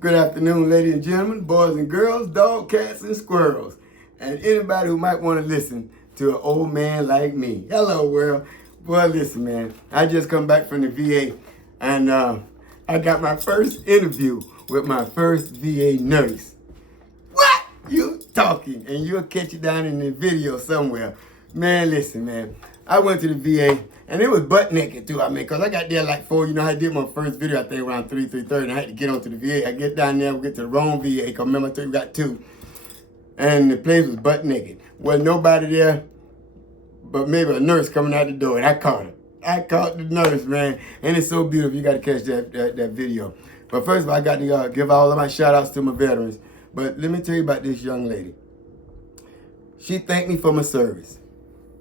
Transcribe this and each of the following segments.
Good afternoon, ladies and gentlemen, boys and girls, dogs, cats, and squirrels, and anybody who might want to listen to an old man like me. Hello, world. Boy, listen, man. I just come back from the VA, and I got my first interview with my first VA nurse. What? You talking, and you'll catch it down in the video somewhere. Man, listen, man. I went to the VA, and it was butt naked, too. I mean, because I got there like 4, I did my first video, I think, around 3:30, and I had to get onto the VA. I get down there, we get to the wrong VA, because remember I told you we got 2. And the place was butt naked. Wasn't nobody there but maybe a nurse coming out the door, and I caught her. I caught the nurse, man. And it's so beautiful. You got to catch that video. But first of all, I got to give all of my shout-outs to my veterans. But let me tell you about this young lady. She thanked me for my service.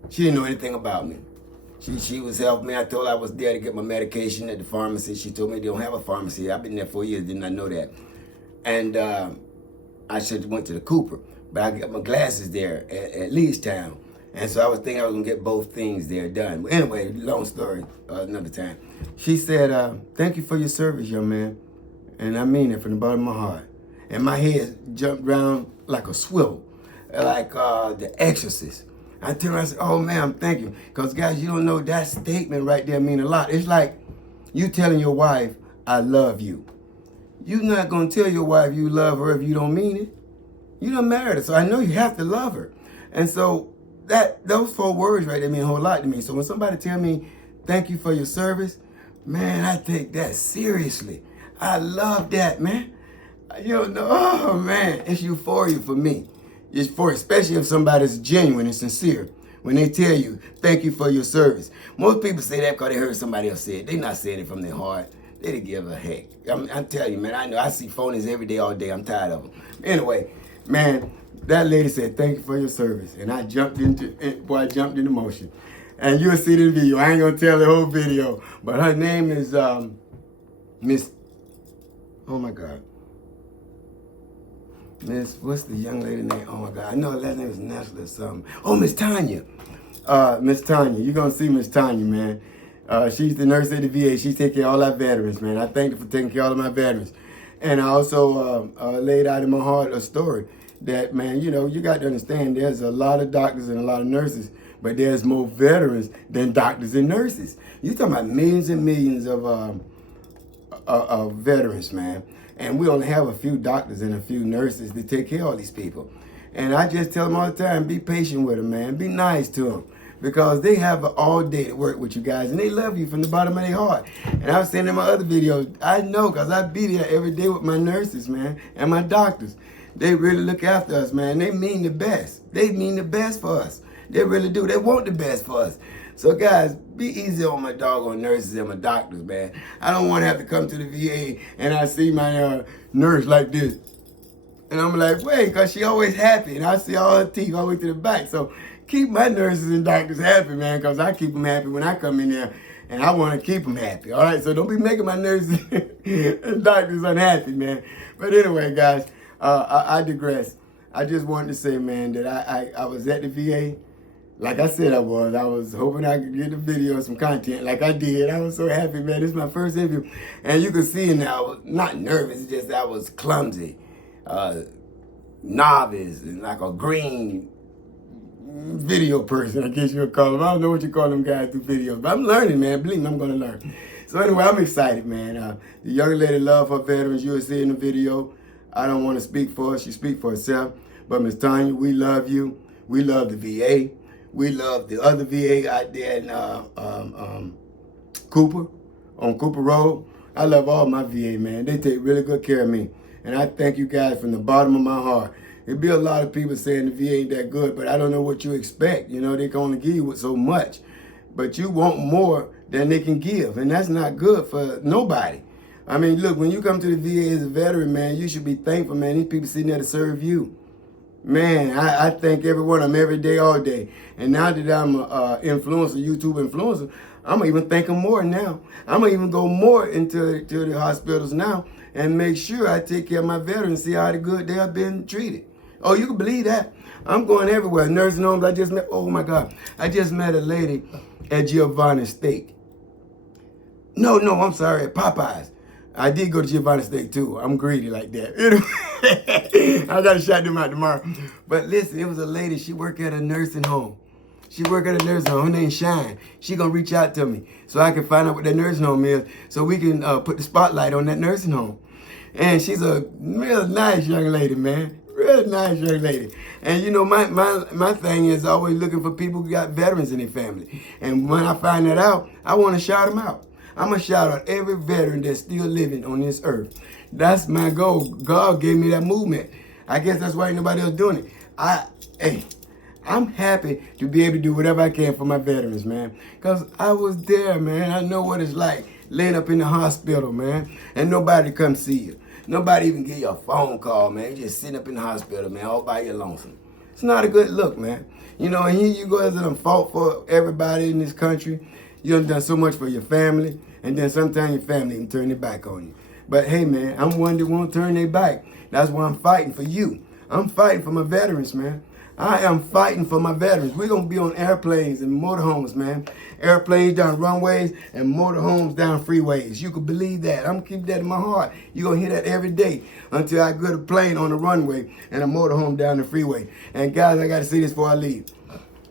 She didn't know anything about me. She was helping me. I told her I was there to get my medication at the pharmacy. She told me they don't have a pharmacy. I've been there 4 years, did not know that. And I should have went to the Cooper. But I got my glasses there at Leestown. And so I was thinking I was going to get both things there done. But anyway, long story, another time. She said, thank you for your service, young man. And I mean it from the bottom of my heart. And my head jumped around like a swivel, like The Exorcist. I tell her, I said, oh, ma'am, thank you. Because, guys, you don't know, that statement right there mean a lot. It's like you telling your wife, I love you. You're not going to tell your wife you love her if you don't mean it. You done married her, so I know you have to love her. And so those 4 words right there mean a whole lot to me. So when somebody tell me, thank you for your service, man, I take that seriously. I love that, man. You don't know, oh, man, it's euphoria for me. It's for, especially if somebody's genuine and sincere when they tell you, thank you for your service. Most people say that because they heard somebody else say it. They're not saying it from their heart. They didn't give a heck. I'm telling you, man, I know I see phonies every day, all day. I'm tired of them. Anyway, man, that lady said, thank you for your service. And I jumped into motion. And you'll see the video. I ain't going to tell the whole video. But her name is Miss, oh my God. Miss, what's the young lady name? Oh my God, I know her last name is Nestle or something. Oh, Miss Tanya. Miss Tanya, you're gonna see Miss Tanya, man. She's the nurse at the VA. She takes care of all our veterans, man. I thank her for taking care of all of my veterans. And I also laid out in my heart a story that, man, you know, you got to understand there's a lot of doctors and a lot of nurses, but there's more veterans than doctors and nurses. You're talking about millions and millions of veterans, man. And we only have a few doctors and a few nurses to take care of all these people. And I just tell them all the time, be patient with them, man. Be nice to them. Because they have all day to work with you guys. And they love you from the bottom of their heart. And I was saying in my other videos, I know because I be there every day with my nurses, man. And my doctors. They really look after us, man. They mean the best. They mean the best for us. They really do. They want the best for us. So guys, be easy on my doggone nurses and my doctors, man. I don't want to have to come to the VA and I see my nurse like this. And I'm like, wait, because she always happy. And I see all her teeth all the way to the back. So keep my nurses and doctors happy, man, because I keep them happy when I come in there. And I want to keep them happy, all right? So don't be making my nurses and doctors unhappy, man. But anyway, guys, I digress. I just wanted to say, man, that I was at the VA. Like I said I was hoping I could get the video, some content like I did. I was so happy, man. This is my first interview. And you can see now, I was not nervous, it's just I was clumsy, novice, and like a green video person, I guess you would call them. I don't know what you call them guys through videos, but I'm learning, man. Believe me, I'm going to learn. So anyway, I'm excited, man. The young lady love her veterans. You'll see in the video. I don't want to speak for her. She speak for herself. But Miss Tanya, we love you. We love the VA. We love the other VA out there in Cooper, on Cooper Road. I love all my VA, man. They take really good care of me. And I thank you guys from the bottom of my heart. There'll be a lot of people saying the VA ain't that good, but I don't know what you expect. You know, they can only give you so much. But you want more than they can give, and that's not good for nobody. I mean, look, when you come to the VA as a veteran, man, you should be thankful, man. These people sitting there to serve you. Man, I thank every one of them every day, all day. And now that I'm an influencer, YouTube influencer, I'm going to even thank them more now. I'm going to even go more into the hospitals now and make sure I take care of my veterans, see how good they are being treated. Oh, you can believe that. I'm going everywhere. Nursing homes, I just met, oh my God. I just met a lady at Giovanni's Steak. No, I'm sorry, at Popeyes. I did go to Giovanni Steak too. I'm greedy like that. You know? I gotta shout them out tomorrow. But listen, it was a lady, she worked at a nursing home. She worked at a nursing home. Her name's Shine. She gonna reach out to me so I can find out what that nursing home is, so we can put the spotlight on that nursing home. And she's a real nice young lady, man. Real nice young lady. And you know, my thing is always looking for people who got veterans in their family. And when I find that out, I want to shout them out. I'm going to shout out every veteran that's still living on this earth. That's my goal. God gave me that movement. I guess that's why ain't nobody else doing it. I'm happy to be able to do whatever I can for my veterans, man. Because I was there, man. I know what it's like laying up in the hospital, man, and nobody come see you. Nobody even give you a phone call, man. You just sitting up in the hospital, man, all by your lonesome. It's not a good look, man. You know, and here you go as a fought for everybody in this country. You done so much for your family, and then sometimes your family can turn their back on you. But hey, man, I'm one that won't turn their back. That's why I'm fighting for you. I'm fighting for my veterans, man. I am fighting for my veterans. We're going to be on airplanes and motorhomes, man. Airplanes down runways and motorhomes down freeways. You can believe that. I'm going to keep that in my heart. You're going to hear that every day until I get a plane on the runway and a motorhome down the freeway. And guys, I got to say this before I leave.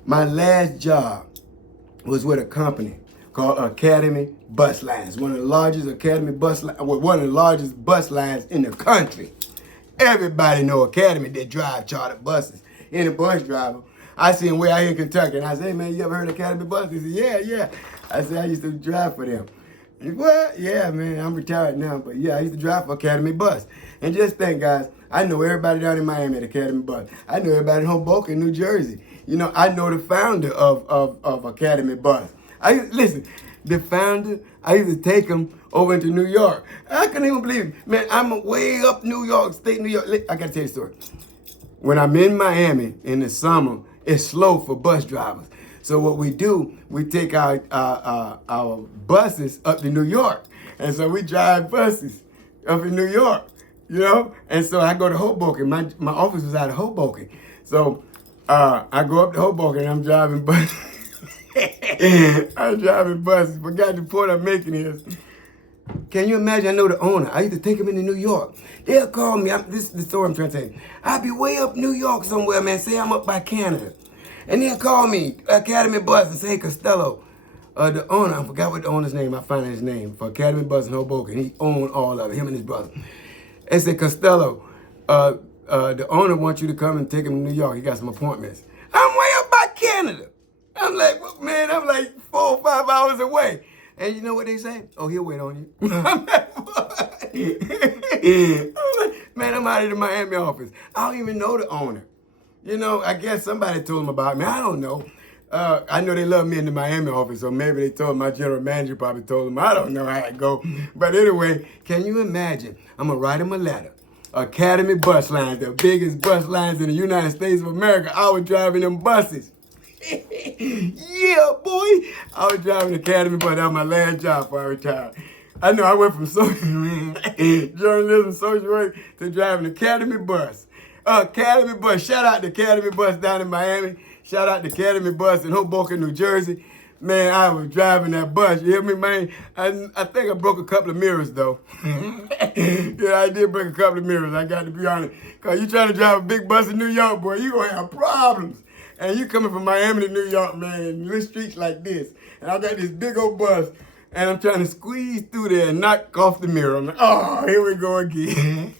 My last job was with a company called Academy Bus Lines. One of the largest one of the largest bus lines in the country. Everybody know Academy. They drive chartered buses. Any bus driver, I see him way out here in Kentucky, and I say, hey, man, you ever heard of Academy Bus? He said, yeah. I said, I used to drive for them. He said, what? Yeah, man, I'm retired now, but yeah, I used to drive for Academy Bus. And just think, guys, I know everybody down in Miami at Academy Bus. I know everybody in Hoboken, New Jersey. You know, I know the founder of Academy Bus. Listen, the founder, I used to take him over into New York. I couldn't even believe it. Man, I'm way up New York State, New York. I got to tell you a story. When I'm in Miami in the summer, it's slow for bus drivers. So what we do, we take our buses up to New York. And so we drive buses up in New York, you know? And so I go to Hoboken. My office was out of Hoboken. So I go up to Hoboken and I'm driving buses. I'm driving buses. But guys, the point I'm making is, can you imagine? I know the owner. I used to take him into New York. They'll call me. This is the story I'm trying to tell you. I'll be way up New York somewhere, man. Say I'm up by Canada. And they'll call me, Academy Bus, and say, hey, Costello, the owner, I forgot what the owner's name. I found his name for Academy Bus in Hoboken. He owned all of it, him and his brother. They said, Costello, the owner wants you to come and take him to New York. He got some appointments. I'm way up by Canada. I'm like, well, man, I'm like 4 or 5 hours away. And you know what they say? Oh, he'll wait on you. I'm like, man, I'm out of the Miami office. I don't even know the owner. You know, I guess somebody told him about me. I don't know. I know they love me in the Miami office, so maybe they told my general manager probably told him. I don't know how it go. But anyway, can you imagine? I'm going to write him a letter. Academy Bus Lines, the biggest bus lines in the United States of America. I was driving them buses. Yeah, boy. I was driving Academy Bus. That was my last job before I retired. I know I went from journalism, social work, to driving Academy Bus. Academy Bus. Shout out to Academy Bus down in Miami. Shout out to Academy Bus in Hoboken, New Jersey. Man, I was driving that bus. You hear me, man? I think I broke a couple of mirrors, though. Yeah, I did break a couple of mirrors. I got to be honest. Because you trying to drive a big bus in New York, boy, you going to have problems. And you coming from Miami to New York, man, in little streets like this. And I got this big old bus, and I'm trying to squeeze through there and knock off the mirror. I'm like, oh, here we go again.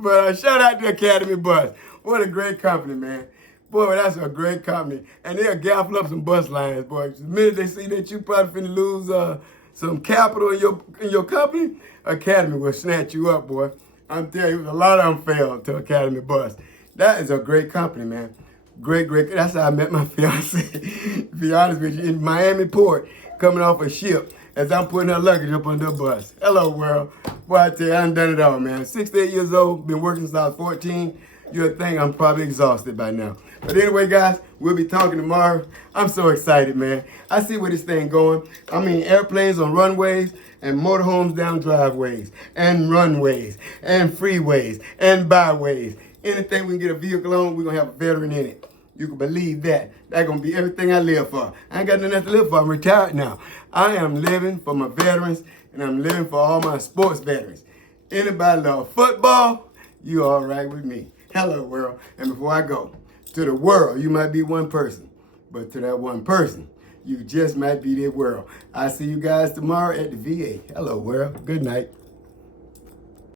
But shout out to Academy Bus. What a great company, man. Boy, that's a great company. And they'll gaffle up some bus lines, boy. The minute they see that you probably finna lose some capital in your company, Academy will snatch you up, boy. I'm telling you, a lot of them failed to Academy Bus. That is a great company, man. Great. That's how I met my fiance. To be honest with you, in Miami Port, coming off a ship, as I'm putting her luggage up on the bus. Hello, world. Boy, I tell you, I done done it all, man. 68 years old, been working since I was 14. You'll think I'm probably exhausted by now. But anyway, guys, we'll be talking tomorrow. I'm so excited, man. I see where this thing going. I mean, airplanes on runways and motorhomes down driveways and runways and freeways and byways. Anything we can get a vehicle on, we're going to have a veteran in it. You can believe that. That's going to be everything I live for. I ain't got nothing else to live for. I'm retired now. I am living for my veterans. and I'm living for all my sports veterans. Anybody love football? You all right with me. Hello, world. And before I go, to the world, you might be one person, but to that one person, you just might be the world. I'll see you guys tomorrow at the VA. Hello, world. Good night.